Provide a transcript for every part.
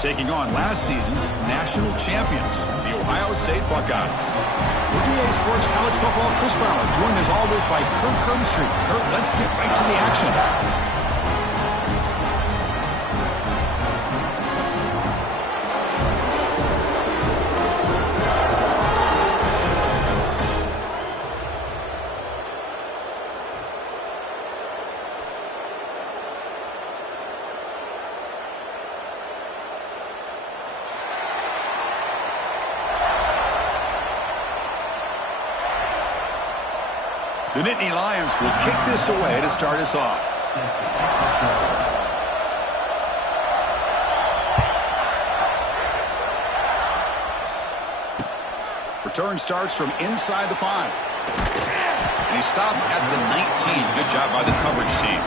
taking on last season's national champions, the Ohio State Buckeyes. With EA Sports College Football, Chris Fowler, joined as always by Kurt Herbstreit. Kurt, let's get right to the action. The Nittany Lions will kick this away to start us off. Return starts from inside the 5. And he stopped at the 19. Good job by the coverage team.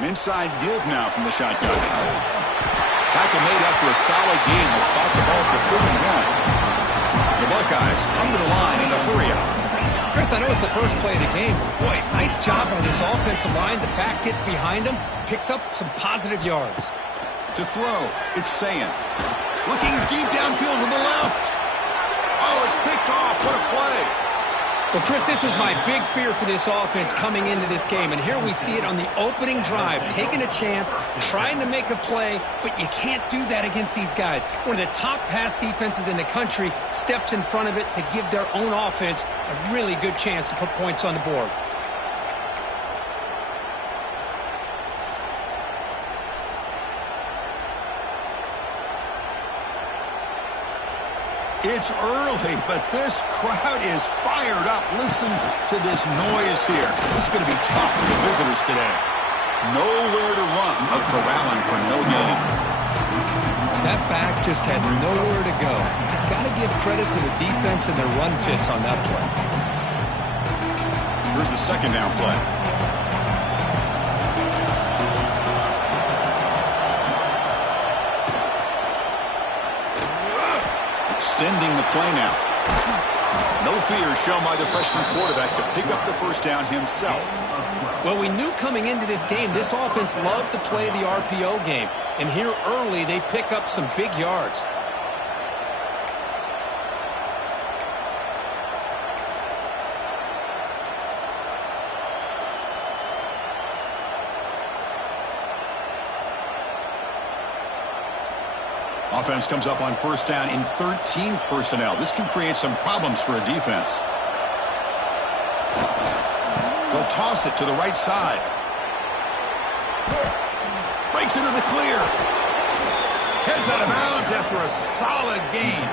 Inside deals now from the shotgun. Tackle made after a solid gain. They'll spot the ball for 31. The Buckeyes come to the line in the hurry-up. Chris, I know it's the first play of the game. Boy, nice job on this offensive line. The back gets behind him, picks up some positive yards. To throw, it's Sayan. Looking deep downfield to the left. Oh, it's picked off. What a play. Well, Chris, this was my big fear for this offense coming into this game, and here we see it on the opening drive, taking a chance, trying to make a play, but you can't do that against these guys. One of the top pass defenses in the country steps in front of it to give their own offense a really good chance to put points on the board. It's early, but this crowd is fired up. Listen to this noise here. This is going to be tough for the visitors today. Nowhere to run, but corralling for no gain. That back just had nowhere to go. Got to give credit to the defense and their run fits on that play. Here's the second down play. Extending the play now. No fear shown by the freshman quarterback to pick up the first down himself. Well, we knew coming into this game, this offense loved to play the RPO game. And here early, they pick up some big yards. Offense comes up on first down in 13 personnel. This can create some problems for a defense. They'll toss it to the right side. Breaks into the clear. Heads out of bounds after a solid gain.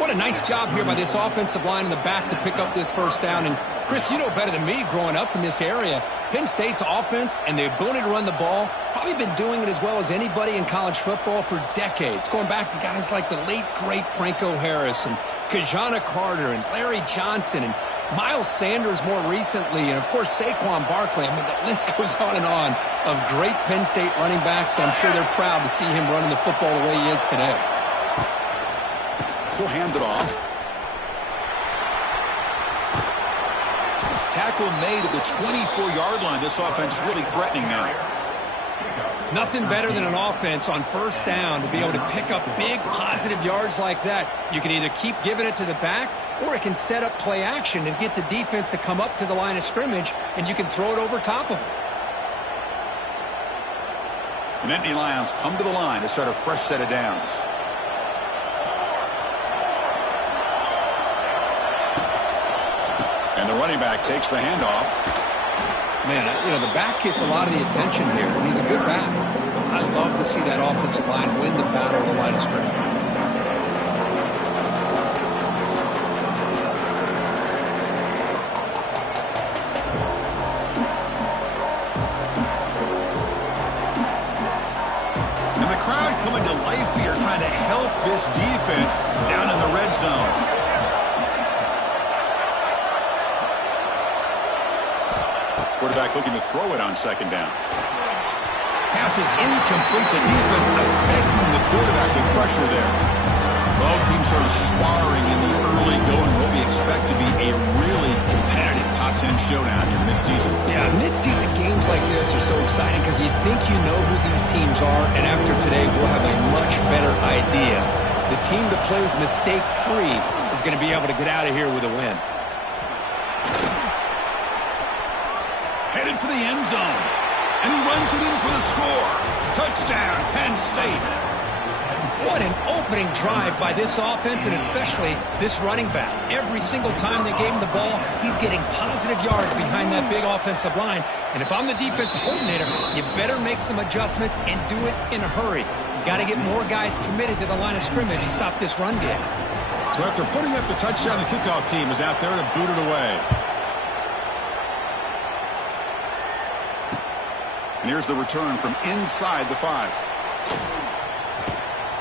What a nice job here by this offensive line in the back to pick up this first down. And, Chris, you know better than me growing up in this area, Penn State's offense and the ability to run the ball, probably been doing it as well as anybody in college football for decades, going back to guys like the late, great Franco Harris and Kajana Carter and Larry Johnson and Miles Sanders more recently, and, of course, Saquon Barkley. I mean, the list goes on of great Penn State running backs, and I'm sure they're proud to see him running the football the way he is today. He'll hand it off. Tackle made at the 24-yard line. This offense really threatening now. Nothing better than an offense on first down to be able to pick up big positive yards like that. You can either keep giving it to the back, or it can set up play action and get the defense to come up to the line of scrimmage, and you can throw it over top of them. The Nittany Lions come to the line to start a fresh set of downs. And the running back takes the handoff. Man, you know, the back gets a lot of the attention here, and he's a good back. I love to see that offensive line win the battle of the line of scrimmage. And the crowd coming to life here, trying to help this defense down in the red zone. Quarterback looking to throw it on second down. Pass is incomplete. The defense affecting the quarterback with pressure there. Both teams sort of sparring in the early going. What we expect to be a really competitive top 10 showdown in midseason. Yeah, midseason games like this are so exciting because you think you know who these teams are, and after today we'll have a much better idea. The team that plays mistake-free is going to be able to get out of here with a win. Headed for the end zone. And he runs it in for the score. Touchdown, Penn State. What an opening drive by this offense, and especially this running back. Every single time they gave him the ball, he's getting positive yards behind that big offensive line. And if I'm the defensive coordinator, you better make some adjustments and do it in a hurry. You got to get more guys committed to the line of scrimmage to stop this run game. So after putting up the touchdown, the kickoff team is out there to boot it away. And here's the return from inside the 5.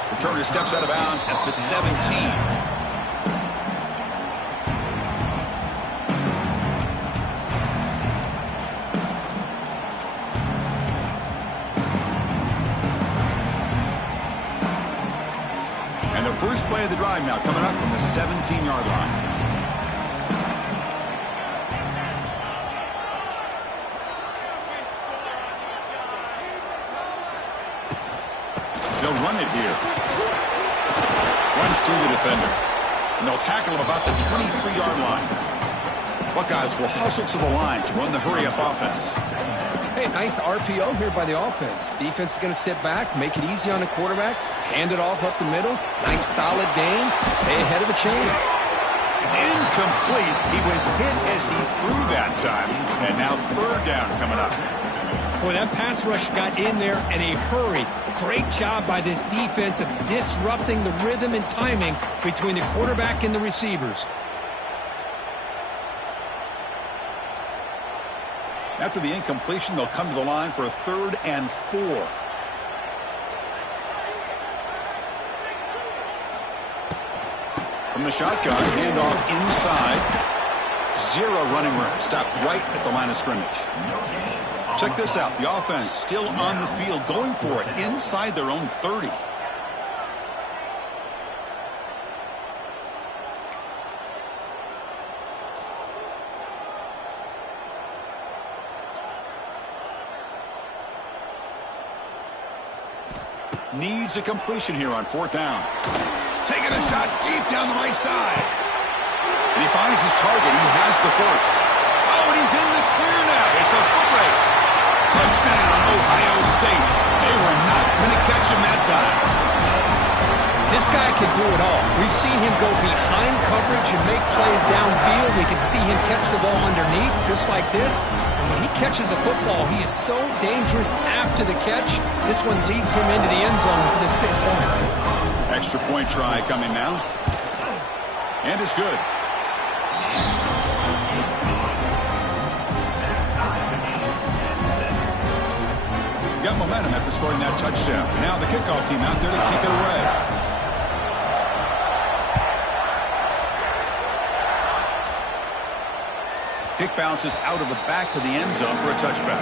Returner steps out of bounds at the 17. And the first play of the drive now coming up from the 17-yard line. They'll run it here. Runs through the defender. And they'll tackle him about the 23-yard line. Buckeyes will hustle to the line to run the hurry-up offense. Hey, nice RPO here by the offense. Defense is going to sit back, make it easy on the quarterback, hand it off up the middle. Nice solid gain. Stay ahead of the chains. It's incomplete. He was hit as he threw that time. And now third down coming up. Boy, that pass rush got in there in a hurry. Great job by this defense of disrupting the rhythm and timing between the quarterback and the receivers. After the incompletion, they'll come to the line for a 3rd and 4. From the shotgun, handoff inside. 0 running room. Stop right at the line of scrimmage. Check this out. The offense still on the field, going for it inside their own 30. Needs a completion here on 4th down. Taking a shot deep down the right side. And he finds his target. He has the first. Oh, and he's in the clear now. It's a foot race. Touchdown, Ohio State. They were not going to catch him that time. This guy can do it all. We've seen him go behind coverage and make plays downfield. We can see him catch the ball underneath just like this. And when he catches a football, he is so dangerous after the catch. This one leads him into the end zone for the 6 points. Extra point try coming now. And it's good. Got momentum after scoring that touchdown. Now the kickoff team out there to kick it away. Kick bounces out of the back of the end zone for a touchback.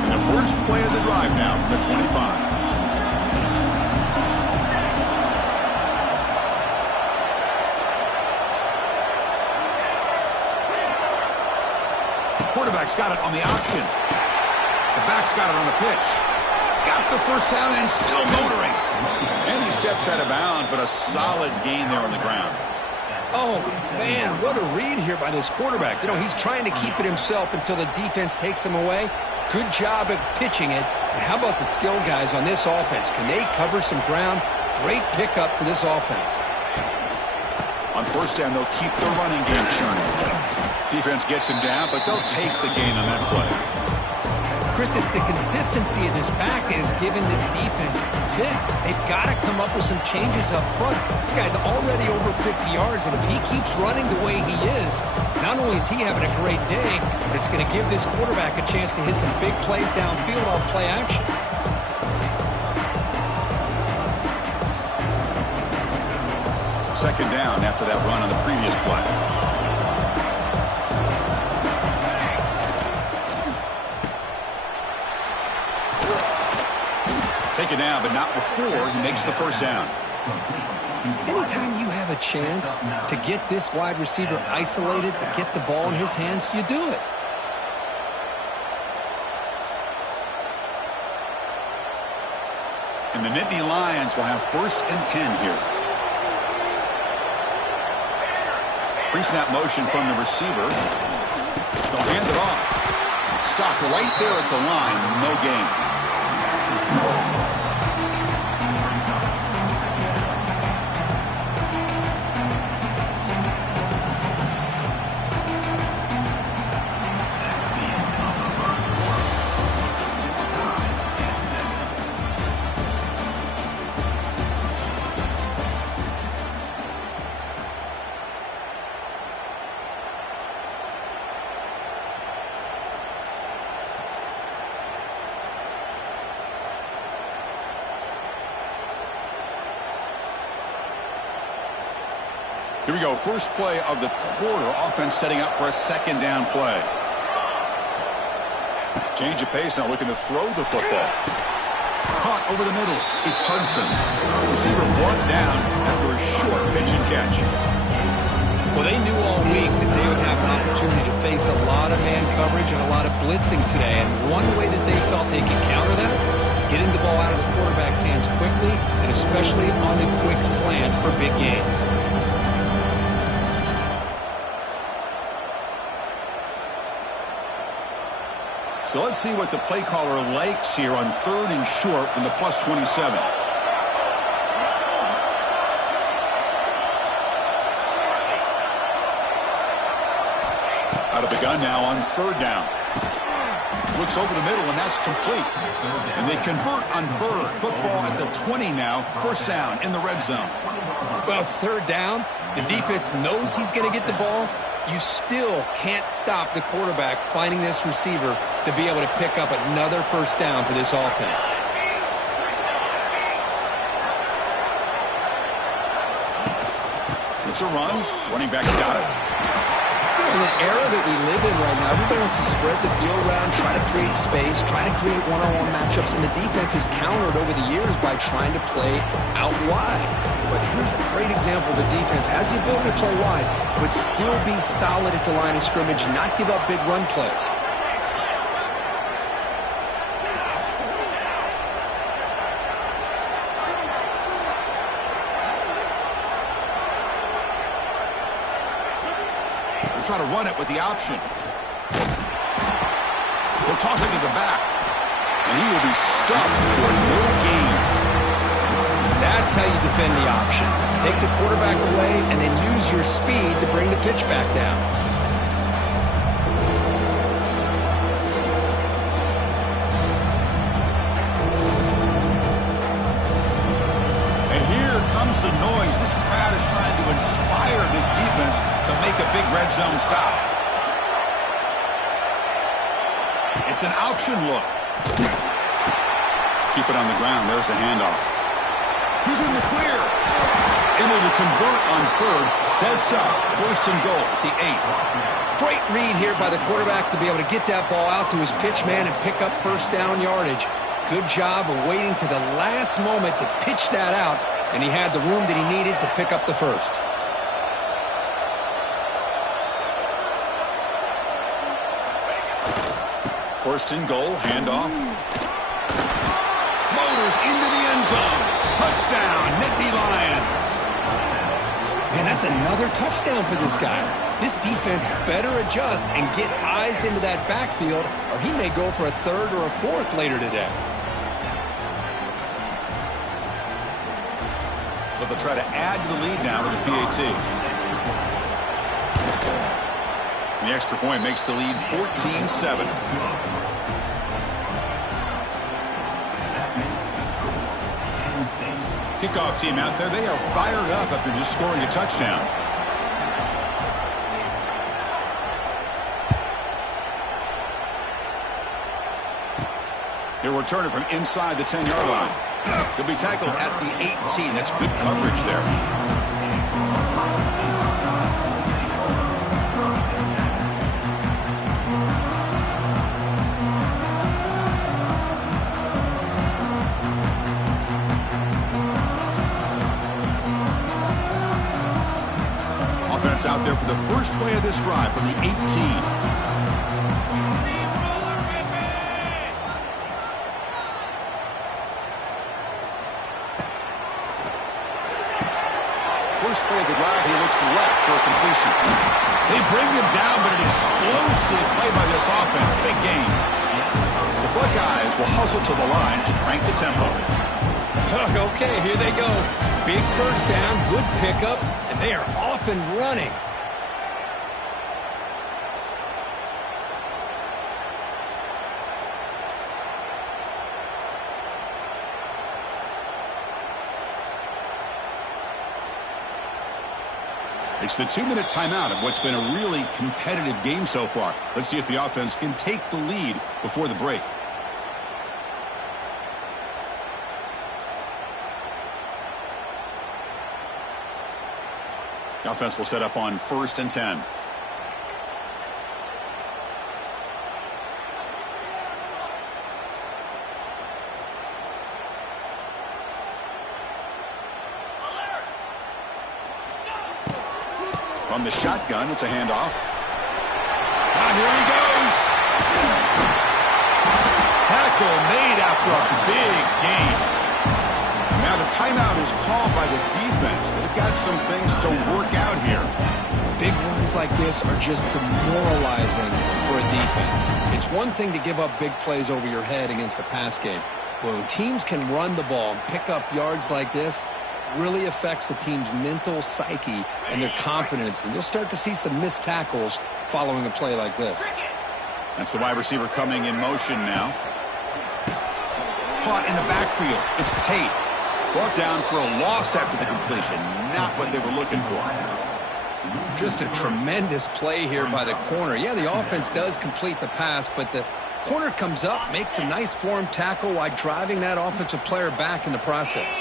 And the first play of the drive now from the 25. Quarterback's got it on the option. The back's got it on the pitch. He's got the first down and still motoring. And he steps out of bounds, but a solid gain there on the ground. Oh, man, what a read here by this quarterback. You know, he's trying to keep it himself until the defense takes him away. Good job at pitching it. And how about the skill guys on this offense? Can they cover some ground? Great pickup for this offense. On first down, they'll keep the running game churning. Defense gets him down, but they'll take the gain on that play. Chris, it's the consistency of this back is giving this defense fits. They've got to come up with some changes up front. This guy's already over 50 yards, and if he keeps running the way he is, not only is he having a great day, but it's going to give this quarterback a chance to hit some big plays downfield off play action. Second down after that run on the previous play. Take it down, but not before he makes the first down. Anytime you have a chance to get this wide receiver isolated, to get the ball in his hands, you do it. And the Nittany Lions will have 1st and 10 here. Pre-snap motion from the receiver. They'll hand it off. Stopped right there at the line. No gain. Here we go. First play of the quarter. Offense setting up for a 2nd down play. Change of pace now, looking to throw the football. Caught over the middle. It's Hudson. Receiver brought down after a short pitch and catch. Well, they knew all week that they would have an opportunity to face a lot of man coverage and a lot of blitzing today. And one way that they felt they could counter that, getting the ball out of the quarterback's hands quickly, and especially on the quick slants for big gains. So let's see what the play caller likes here on 3rd and short in the +27. Out of the gun now on 3rd down. Looks over the middle, and that's complete. And they convert on 3rd. Football at the 20 now. 1st down in the red zone. Well, it's 3rd down. The defense knows he's going to get the ball. You still can't stop the quarterback finding this receiver to be able to pick up another 1st down for this offense. It's a run. Running back's got it. In the era that we live in right now, everybody wants to spread the field around, try to create space, try to create one-on-one matchups, and the defense is countered over the years by trying to play out wide. But here's a great example. The defense has the ability to play wide, but still be solid at the line of scrimmage and not give up big run plays. Try to run it with the option. He'll toss it to the back, and he will be stuffed for no gain. That's how you defend the option. Take the quarterback away and then use your speed to bring the pitch back down. And here comes the noise. This crowd is trying to inspire this defense to make a big red zone stop. It's an option look. Keep it on the ground. There's the handoff. He's in the clear. Able to convert on 3rd. Sets up 1st and goal at the 8. Great read here by the quarterback to be able to get that ball out to his pitch man and pick up 1st down yardage. Good job of waiting to the last moment to pitch that out, and he had the room that he needed to pick up the 1st. First and goal, handoff. Motors into the end zone. Touchdown, Nittany Lions. Man, that's another touchdown for this guy. This defense better adjust and get eyes into that backfield, or he may go for a 3rd or a 4th later today. So they'll try to add to the lead now to the PAT. The extra point makes the lead 14-7. Kickoff team out there, they are fired up after just scoring a touchdown. He'll return it from inside the 10-yard line. He'll be tackled at the 18. That's good coverage there. Offense out there for the first play of this drive from the 18. First play of the drive, he looks left for a completion. They bring him down, but an explosive play by this offense. Big gain. The Buckeyes will hustle to the line to crank the tempo. Okay, here they go. Big first down, good pickup, and they are off and running. It's the 2-minute timeout of what's been a really competitive game so far. Let's see if the offense can take the lead before the break. The offense will set up on 1st and 10. From the shotgun, it's a handoff. Here he goes. Tackle made after a big gain. Now the timeout is called by the defense. They've got some things to work out here. Big runs like this are just demoralizing for a defense. It's one thing to give up big plays over your head against the pass game. When teams can run the ball and pick up yards like this, really affects the team's mental psyche and their confidence, and you'll start to see some missed tackles following a play like this. That's the wide receiver coming in motion now. Caught in the backfield. It's Tate. Brought down for a loss after the completion. Not what they were looking for. Just a tremendous play here by the corner. Yeah, the offense does complete the pass, but the corner comes up, makes a nice form tackle while driving that offensive player back in the process.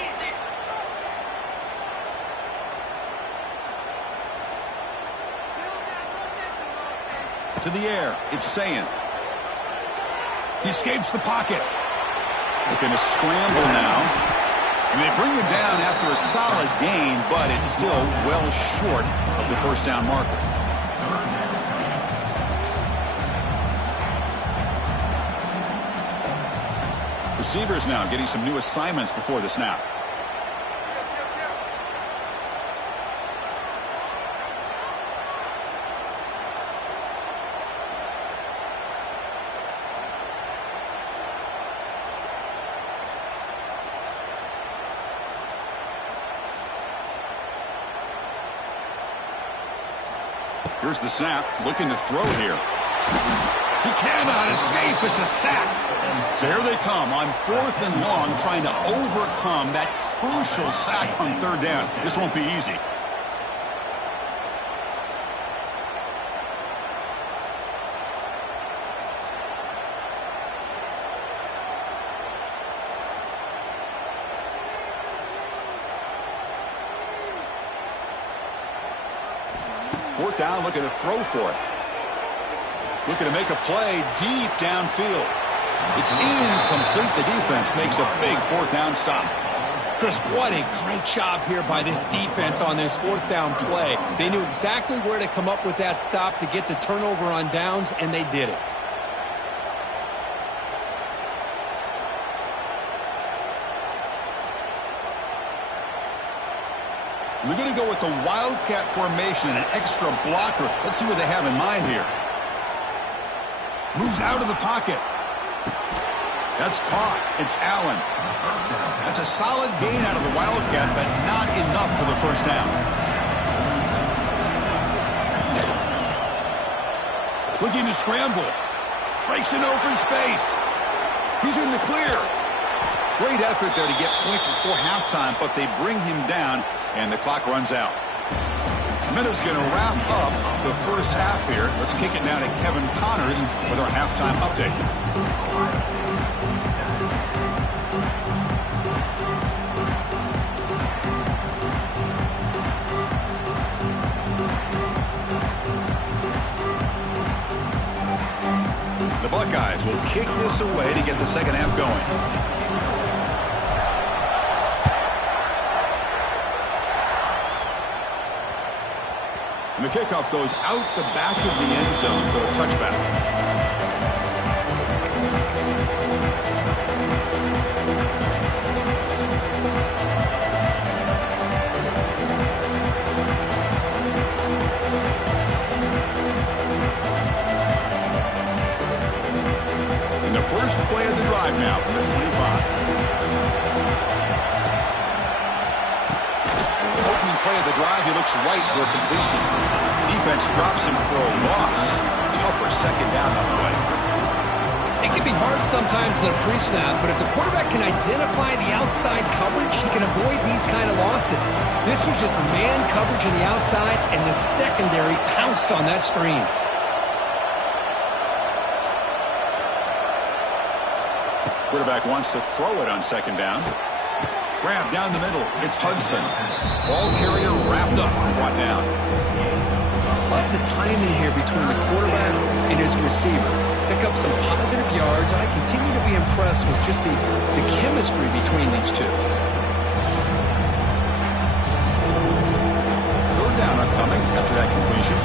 To the air, it's Sayin. He escapes the pocket. Looking to scramble now. And they bring him down after a solid gain, but it's still well short of the first down marker. Receivers now getting some new assignments before the snap. Here's the snap, looking to throw here. He cannot escape. It's a sack. So here they come on 4th and long, trying to overcome that crucial sack on 3rd down. This won't be easy. Fourth down, looking to throw for it. Looking to make a play deep downfield. It's incomplete. The defense makes a big 4th down stop. Chris, what a great job here by this defense on this 4th down play. They knew exactly where to come up with that stop to get the turnover on downs, and they did it. We're going to go with the Wildcat formation and an extra blocker. Let's see what they have in mind here. Moves out of the pocket. That's caught. It's Allen. That's a solid gain out of the Wildcat, but not enough for the first down. Looking to scramble. Breaks an open space. He's in the clear. Great effort there to get points before halftime, but they bring him down, and the clock runs out. Minute's going to wrap up the first half here. Let's kick it now to Kevin Connors with our halftime update. The Buckeyes will kick this away to get the second half going. And the kickoff goes out the back of the end zone, so a touchback. And the first play of the drive now from the 25. Play of the drive, he looks right for a completion. Defense drops him for a loss. Tougher second down on the way. It can be hard sometimes in a pre-snap, but if the quarterback can identify the outside coverage, he can avoid these kind of losses. This was just man coverage on the outside, and the secondary pounced on that screen. Quarterback wants to throw it on second down. Grab down the middle. It's Hudson. Ball carrier wrapped up. Brought down. Love the timing here between the quarterback and his receiver. Pick up some positive yards, and I continue to be impressed with just the chemistry between these two. Third down upcoming after that completion.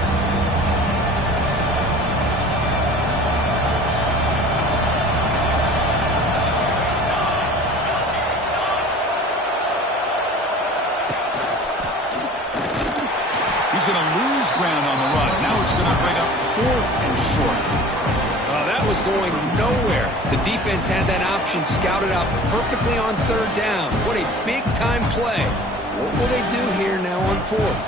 Ground on the run. Now it's going to bring up 4th and short. That was going nowhere. The defense had that option scouted out perfectly on third down. What a big-time play. What will they do here now on 4th?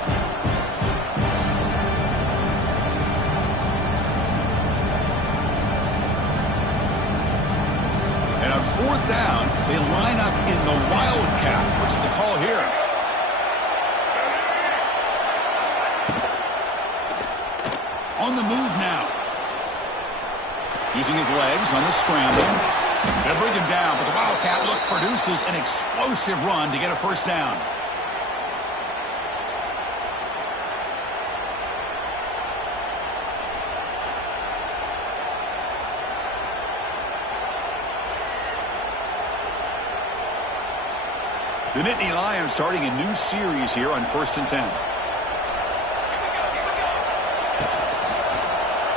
And on 4th down, they line up in the Wildcat. What's the call here? On the move now. Using his legs on the scramble. They bring him down, but the Wildcat look produces an explosive run to get a first down. The Nittany Lions starting a new series here on 1st and 10.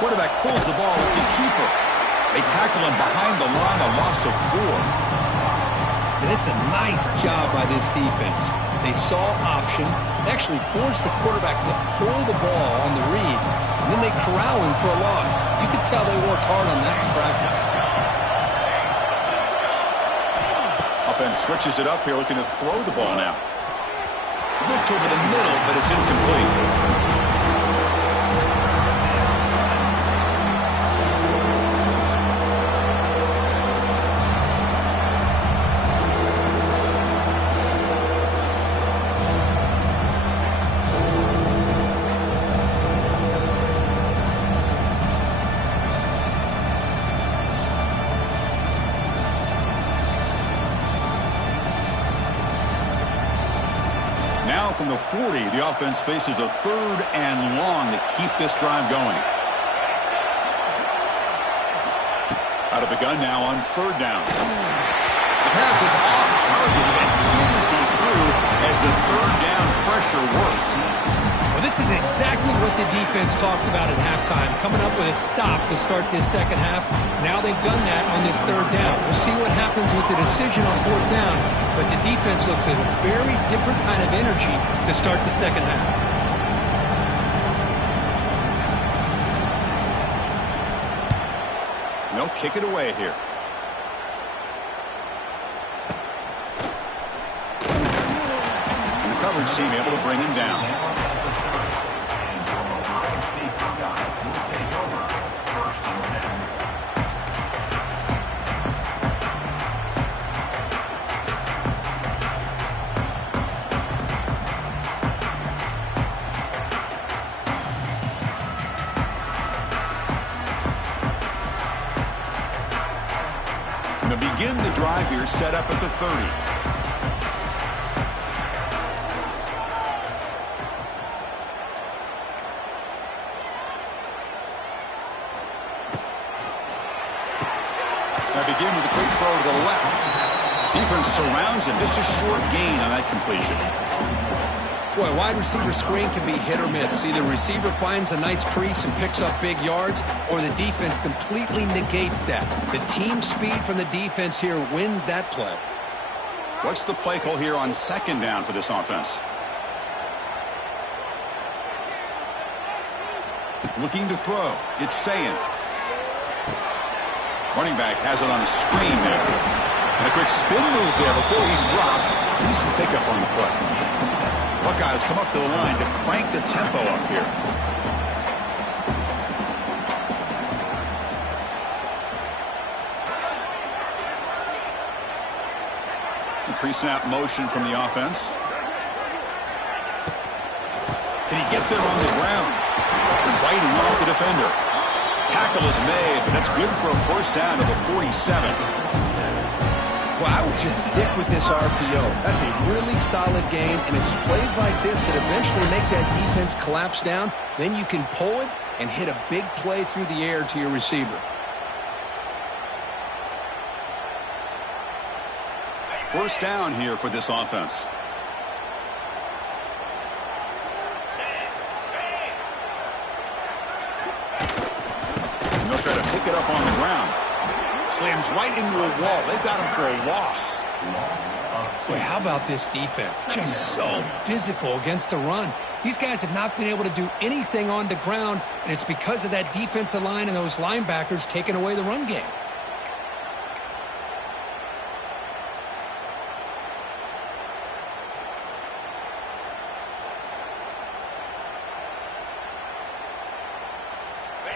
Quarterback pulls the ball to keeper. They tackle him behind the line, a loss of 4. And it's a nice job by this defense. They saw option, actually forced the quarterback to pull the ball on the read, and then they corral him for a loss. You could tell they worked hard on that in practice. Offense switches it up here, looking to throw the ball now. Looked over the middle, but it's incomplete. From the 40, the offense faces a 3rd and long to keep this drive going. Out of the gun now on 3rd down. The pass is off target and good as he threw as the 3rd down pressure works. Well, this is exactly what the defense talked about at halftime, coming up with a stop to start this second half. Now they've done that on this 3rd down. We'll see what happens with the decision on 4th down, but the defense looks at a very different kind of energy to start the second half. They'll kick it away here. And the coverage team able to bring him down. begin the drive here, set up at the 30. Now begin with a quick throw to the left. Defense surrounds him. Just a short gain on that completion. Boy, a wide receiver screen can be hit or miss. Either receiver finds a nice crease and picks up big yards, or the defense completely negates that. The team speed from the defense here wins that play. What's the play call here on second down for this offense? Looking to throw. It's Sayin. Running back has it on a screen there. And a quick spin move there before he's dropped. Decent pickup on the play. Buckeyes come up to the line to crank the tempo up here. Pre-snap motion from the offense. Can he get there on the ground? Fighting off the defender. Tackle is made, but that's good for a first down to the 47. Well, I would just stick with this RPO. That's a really solid game, and it's plays like this that eventually make that defense collapse down. Then you can pull it and hit a big play through the air to your receiver. First down here for this offense. And they'll try to pick it up on the ground. Slams right into a wall. They've got him for a loss. Boy, how about this defense? Just so physical against the run. These guys have not been able to do anything on the ground, and it's because of that defensive line and those linebackers taking away the run game.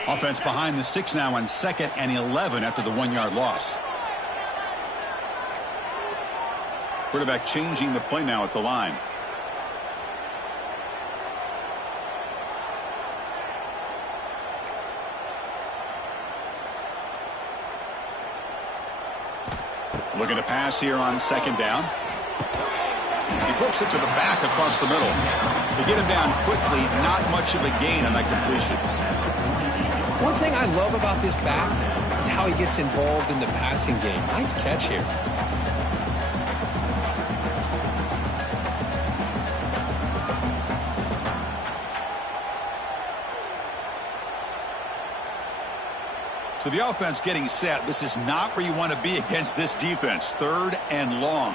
Offense behind the 6 now on 2nd and 11 after the 1-yard loss. Quarterback changing the play now at the line. Looking to pass here on 2nd down. He flips it to the back across the middle. They get him down quickly. Not much of a gain on that completion. One thing I love about this back is how he gets involved in the passing game. Nice catch here. So the offense getting set. This is not where you want to be against this defense. 3rd and long.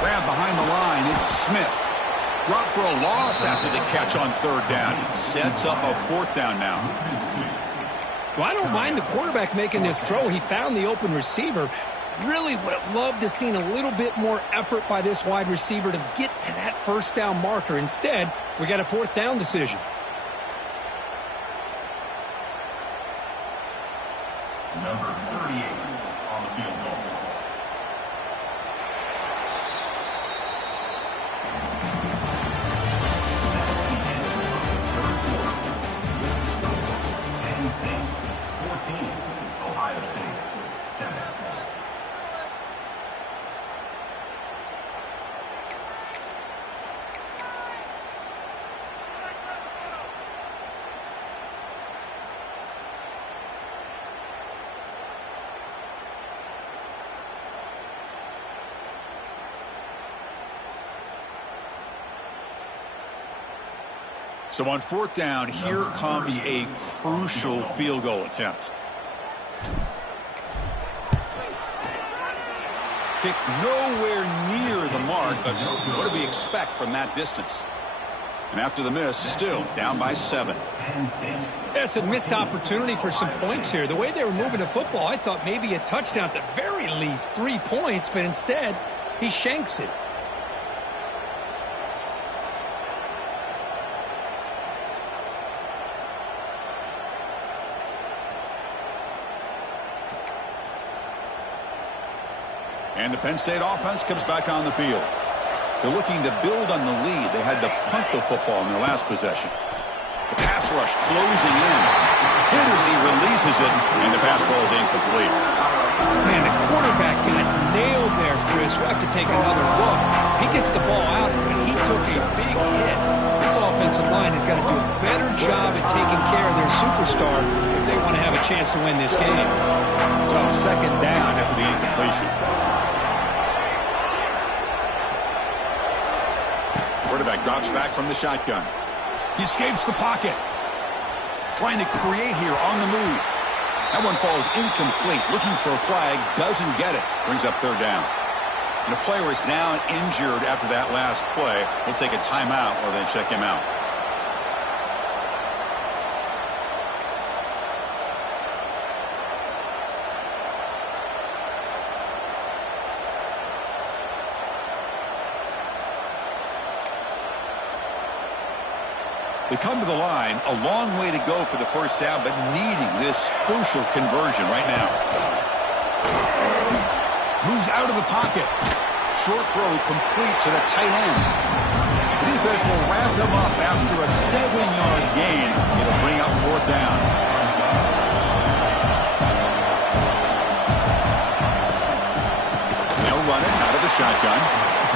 Grab behind the line. It's Smith. Drop for a loss after the catch on 3rd down. Sets up a 4th down now. Well, I don't mind the quarterback making this throw. He found the open receiver. Really would have loved to seen a little bit more effort by this wide receiver to get to that first down marker. Instead, we got a 4th down decision. Number 38 on the field goal. Ohio State, 7. So on 4th down, here comes a crucial field goal attempt. Kick nowhere near the mark, but what do we expect from that distance? And after the miss, still down by 7. That's a missed opportunity for some points here. The way they were moving the football, I thought maybe a touchdown, at the very least 3 points, but instead, he shanks it. And the Penn State offense comes back on the field. They're looking to build on the lead. They had to punt the football in their last possession. The pass rush closing in. Hit as he releases it, and the pass ball is incomplete. Man, the quarterback got nailed there, Chris. We'll have to take another look. He gets the ball out, but he took a big hit. This offensive line has got to do a better job at taking care of their superstar if they want to have a chance to win this game. So second down after the incompletion. Quarterback drops back from the shotgun. He escapes the pocket. Trying to create here on the move. That one falls incomplete. Looking for a flag. Doesn't get it. Brings up third down. And a player is down injured after that last play. We'll take a timeout or then check him out. They come to the line, a long way to go for the first down, but needing this crucial conversion right now. Moves out of the pocket. Short throw complete to the tight end. The defense will wrap them up after a 7-yard gain. It'll bring up fourth down. They'll run it out of the shotgun.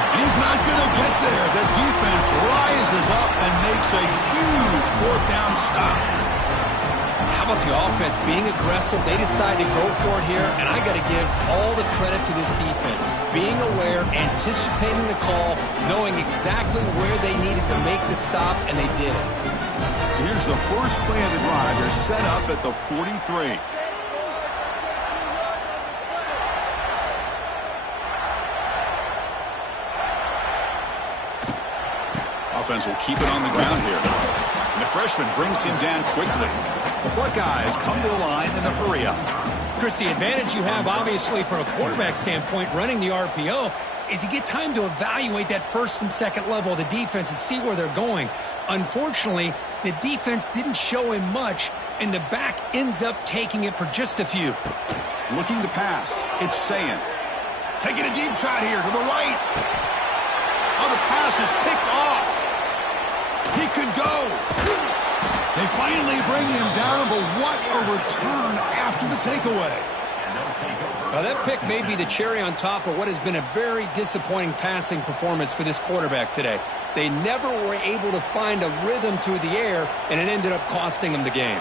And he's not going to get there. The defense rises up and makes a huge fourth down stop. How about the offense being aggressive? They decide to go for it here, and I got to give all the credit to this defense. Being aware, anticipating the call, knowing exactly where they needed to make the stop, and they did it. So here's the first play of the drive. They're set up at the 43. Offense will keep it on the ground here. And the freshman brings him down quickly. The Buckeyes come to the line in a hurry-up. Chris, the advantage you have, obviously, from a quarterback standpoint, running the RPO, is you get time to evaluate that first and second level of the defense and see where they're going. Unfortunately, the defense didn't show him much, and the back ends up taking it for just a few. Looking to pass. It's Sayin. Taking a deep shot here to the right. Oh, the pass is picked off. He could go. They finally bring him down, but what a return after the takeaway. Now, that pick may be the cherry on top of what has been a very disappointing passing performance for this quarterback today. They never were able to find a rhythm through the air, and it ended up costing them the game.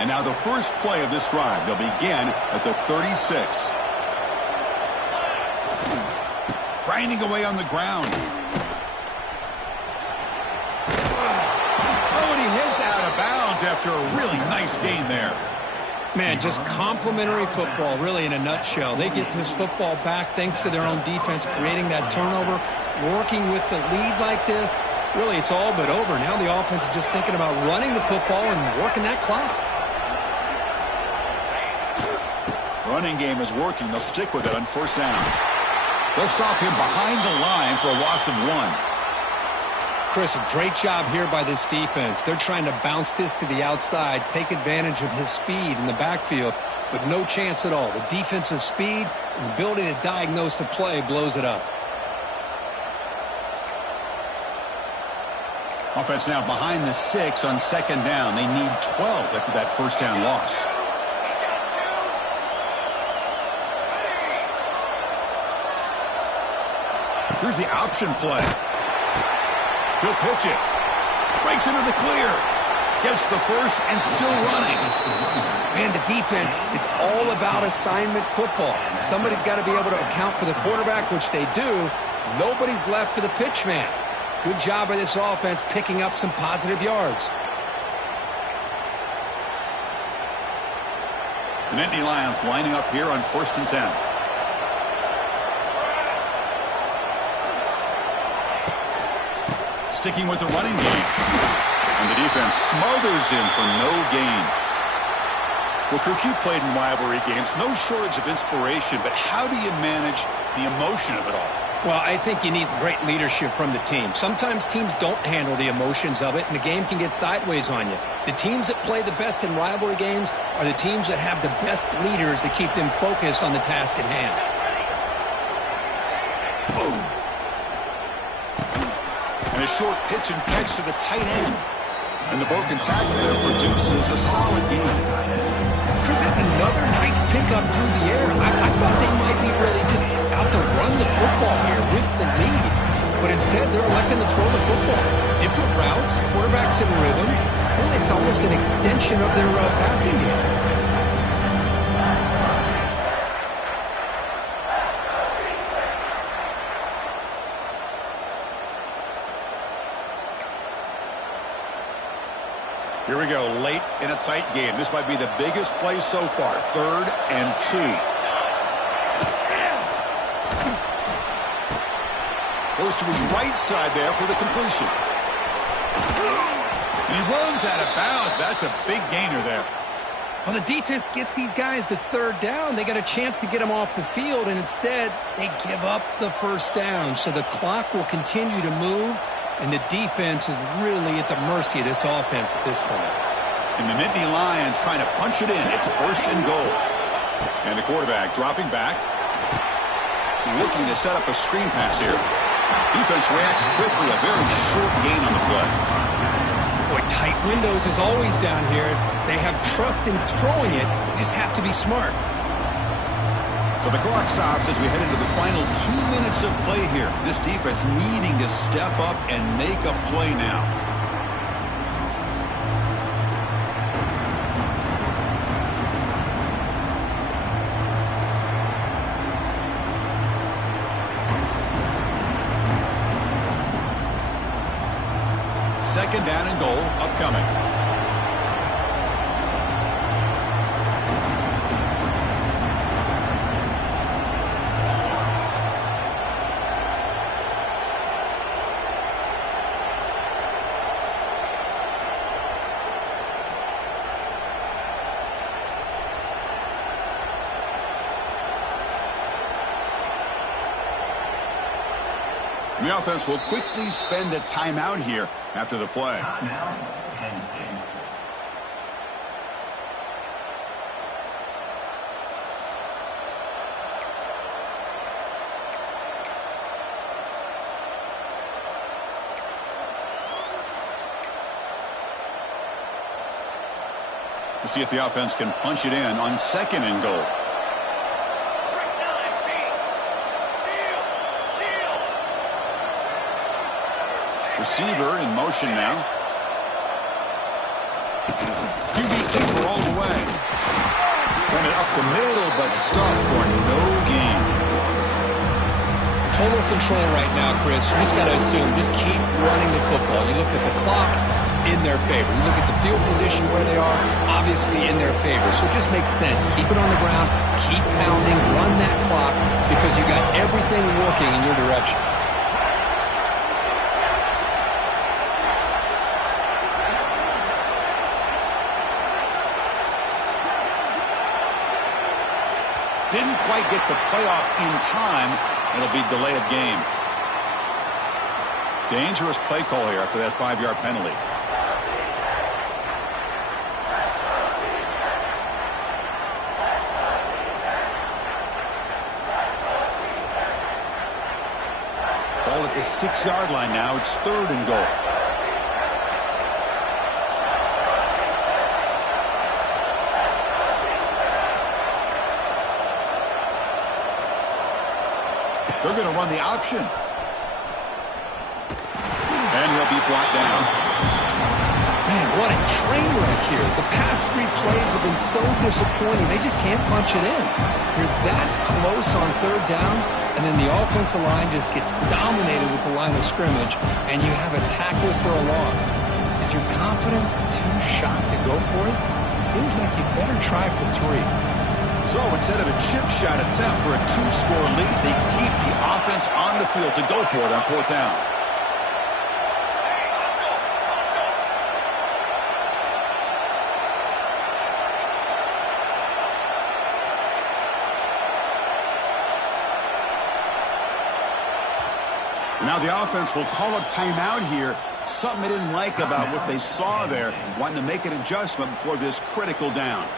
And now the first play of this drive. They'll begin at the 36. Grinding away on the ground. Oh, and he heads out of bounds after a really nice gain there. Man, just complimentary football, really, in a nutshell. They get this football back thanks to their own defense, creating that turnover, working with the lead like this. Really, it's all but over. Now the offense is just thinking about running the football and working that clock. Running game is working. They'll stick with it on first down. They'll stop him behind the line for a loss of 1. Chris, a great job here by this defense. They're trying to bounce this to the outside, take advantage of his speed in the backfield, but no chance at all. The defensive speed and ability to diagnose the play blows it up. Offense now behind the 6 on second down. They need 12 after that first down loss. Here's the option play. He'll pitch it. Breaks into the clear. Gets the first and still running. Man, the defense, it's all about assignment football. Somebody's got to be able to account for the quarterback, which they do. Nobody's left for the pitch man. Good job by this offense picking up some positive yards. The Nittany Lions lining up here on first and 10. Sticking with the running game. And the defense smothers him for no gain. Well, Kirk, you played in rivalry games. No shortage of inspiration, but how do you manage the emotion of it all? Well, I think you need great leadership from the team. Sometimes teams don't handle the emotions of it, and the game can get sideways on you. The teams that play the best in rivalry games are the teams that have the best leaders to keep them focused on the task at hand. And a short pitch and catch to the tight end. And the broken tackle there produces a solid gain. Chris, that's another nice pickup through the air. I thought they might be really just out to run the football here with the lead. But instead, they're electing to throw the football. Different routes, quarterbacks in rhythm. Really, it's almost an extension of their passing game. Here we go, late in a tight game. This might be the biggest play so far. 3rd and 2. Goes to his right side there for the completion. And he runs out of bounds. That's a big gainer there. Well, the defense gets these guys to 3rd down. They got a chance to get them off the field, and instead they give up the 1st down. So the clock will continue to move. And the defense is really at the mercy of this offense at this point. And the Nittany Lions trying to punch it in. It's 1st and goal. And the quarterback dropping back. Looking to set up a screen pass here. Defense reacts quickly. A very short gain on the play. Boy, tight windows as always down here. They have trust in throwing it. They just have to be smart. So the clock stops as we head into the final 2 minutes of play here. This defense needing to step up and make a play now. Second down and goal upcoming. The offense will quickly spend a timeout here after the play. Now, Penn State. We'll see if the offense can punch it in on 2nd and goal. Receiver in motion now. QB keeper all the way. Run it up the middle, but stuffed for no gain. Total control right now, Chris. You just got to assume, just keep running the football. You look at the clock, in their favor. You look at the field position where they are, obviously in their favor. So it just makes sense. Keep it on the ground, keep pounding, run that clock, because you got everything working in your direction. Didn't quite get the playoff in time. It'll be delay of game. Dangerous play call here after that 5-yard penalty. Ball at the 6-yard line now. It's 3rd and goal. They're going to run the option. And he'll be brought down. Man, what a train wreck here. The past 3 plays have been so disappointing. They just can't punch it in. You're that close on 3rd down, and then the offensive line just gets dominated with the line of scrimmage, and you have a tackle for a loss. Is your confidence too shot to go for it? Seems like you better try for 3. So instead of a chip shot attempt for a 2-score lead, they keep the offense on the field to go for it on 4th down. Now the offense will call a timeout here. Something they didn't like about what they saw there. Wanting to make an adjustment before this critical down.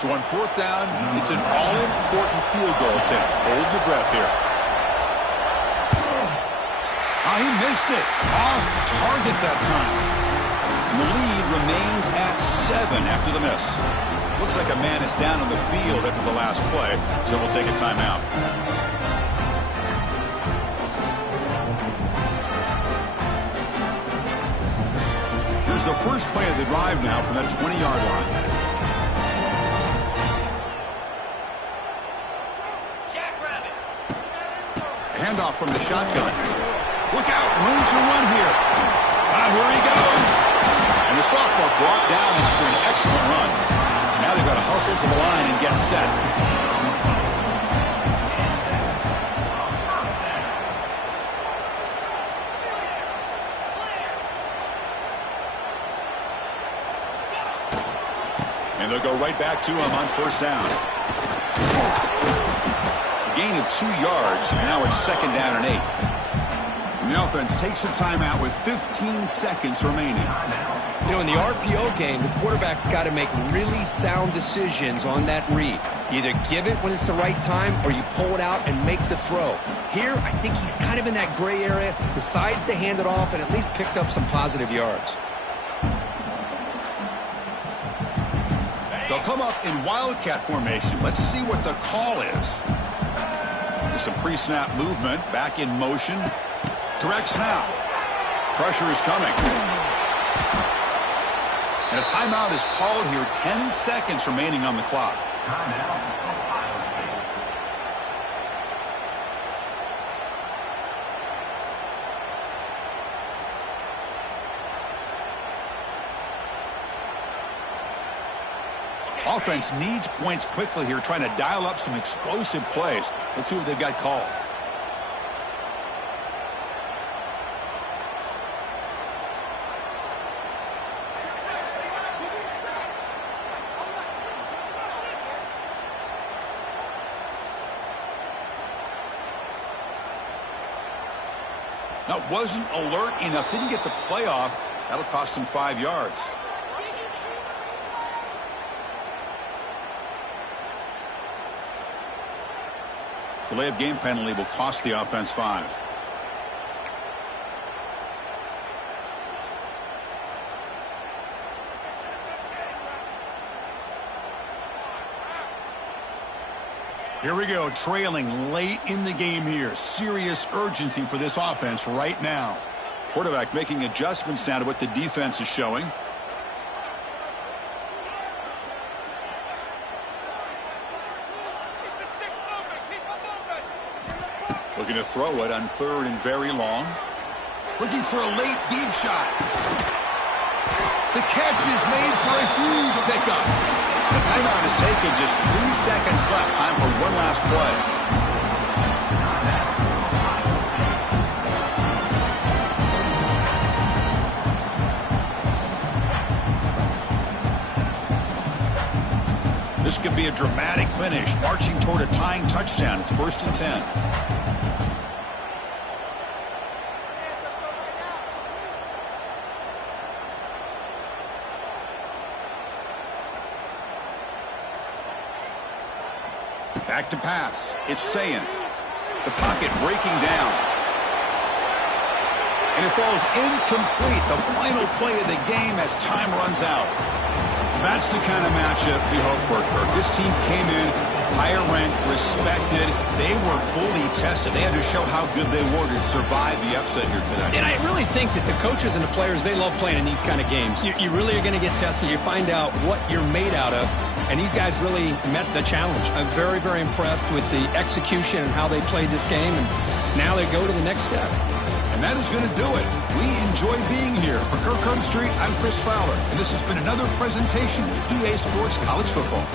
So on fourth down, it's an all-important field goal attempt. Hold your breath here. Oh, he missed it. Off target that time. And the lead remains at 7 after the miss. Looks like a man is down on the field after the last play, so we'll take a timeout. Here's the first play of the drive now from that 20-yard line. Handoff from the shotgun. Look out, room to run here. Here he goes. And the sophomore brought down after an excellent run. Now they've got to hustle to the line and get set. And they'll go right back to him on first down. A gain of 2 yards. Now it's second down and 8. And the offense takes a timeout with 15 seconds remaining. You know, in the RPO game, the quarterback's got to make really sound decisions on that read. Either give it when it's the right time or you pull it out and make the throw. Here, I think he's kind of in that gray area, decides to hand it off and at least picked up some positive yards. They'll come up in wildcat formation. Let's see what the call is. There's some pre-snap movement, back in motion. Direct snap. Pressure is coming. And a timeout is called here. 10 seconds remaining on the clock. Offense needs points quickly here, trying to dial up some explosive plays. Let's see what they've got called. Now, wasn't alert enough, didn't get the play off. That'll cost him 5 yards. Delay of game penalty will cost the offense 5. Here we go, trailing late in the game here. Serious urgency for this offense right now. Quarterback making adjustments now to what the defense is showing. Looking to throw it on third and very long. Looking for a late deep shot. The catch is made for a huge pickup. The timeout is taken, just 3 seconds left. Time for one last play. This could be a dramatic finish, marching toward a tying touchdown. It's 1st and 10. Back to pass. It's Sayin. The pocket breaking down. And it falls incomplete. The final play of the game as time runs out. That's the kind of matchup we hope for, Kirk. This team came in higher ranked, respected. They were fully tested. They had to show how good they were to survive the upset here today. And I really think that the coaches and the players, they love playing in these kind of games. You really are going to get tested. You find out what you're made out of. And these guys really met the challenge. I'm very, very impressed with the execution and how they played this game. And now they go to the next step. And that is going to do it. We enjoy being here. For Kirk Herbstreit, I'm Chris Fowler. And this has been another presentation of EA Sports College Football.